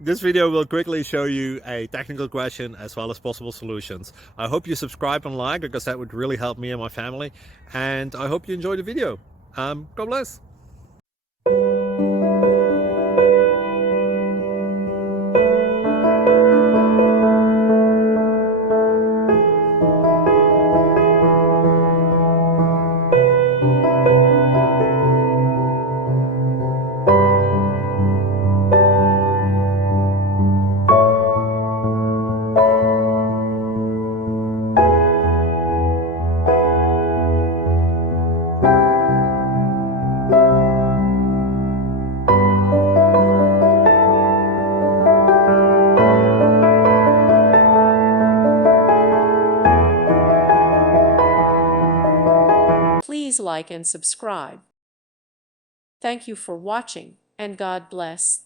This video will quickly show you a technical question as well as possible solutions. I hope you subscribe and like, because that would really help me and my family. And I hope you enjoy the video. God bless. Please like and subscribe. Thank you for watching, and God bless.